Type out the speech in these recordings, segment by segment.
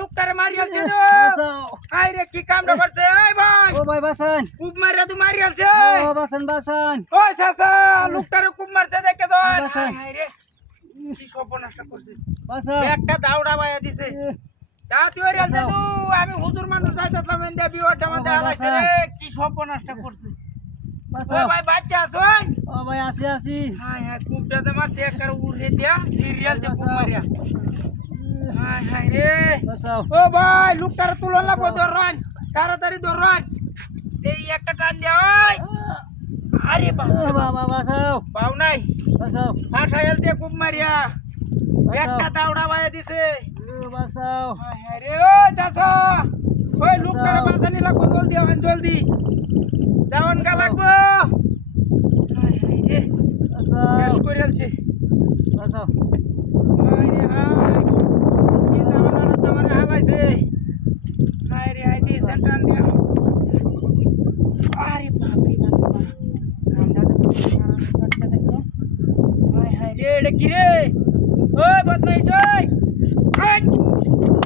লোকটারে মারিয়ালছে হাই রে কি কামটা করছে এই ভাই ও ভাই বাসন কুপ মারিয়া তুই মারিয়ালছে ও বাসন বাসন ওই চাচা লোকটারে কুপ মারছে দেখে তো বাসন। হাই রে কি সর্বনাশটা করছে বাসন একটা দাউড়া বাইয়া দিছে তা তুই ওরে আছে তুই আমি হুজুর মানুষ যাইতাম এন্ডা বিওটা মধ্যে হালাইছে রে কি সর্বনাশটা করছে বাসন ওই ভাই বাচ্চা আসুন ও ভাই আসি আসি হাই হাই কুপটাতে মারছে একবার উড়ে দিয়া সিরিয়াল চে কুপ মারিয়া হাই হাই রে বাসন ও ভাই লোকটারে তুলন লাগবো ধরন তাড়াতাড়ি ধরন এই একটা টান দিয়া ওই আরে বাবা বাসন পাও নাই বাসন ফাঁসাইলছে কুপ মারিয়া একটা দাউড়া বাইয়া দিছে বাসন হাই হাই রে ও চাচা ওই লোকটারে বাঁচানি লাগবো জলদি আবেন জলদি যাওন গা লাগবো হাই হাই রে শেষ বাসন করিয়ালছে বাসন হাই রে হাই চিন্তা ভাবনাটা তো আমারে হালাইছে হাই রে হাই দিয়ে সেন্টান দিয়া আরে বাপ রে বাপ কামটা তো বাচ্চা দেখছো হাই হাই রে এটা কি রে ওই বদমাইশ ওই হাই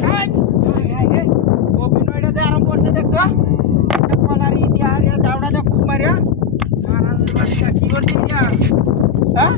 হাই হাই হাই রে অভিনয়টা যে আরম্ভ করছে দেখছো একটা কলার ই দিয়া দাউড়া দা খুব মারিয়া আর বাচ্চা কি করছিস হ্যাঁ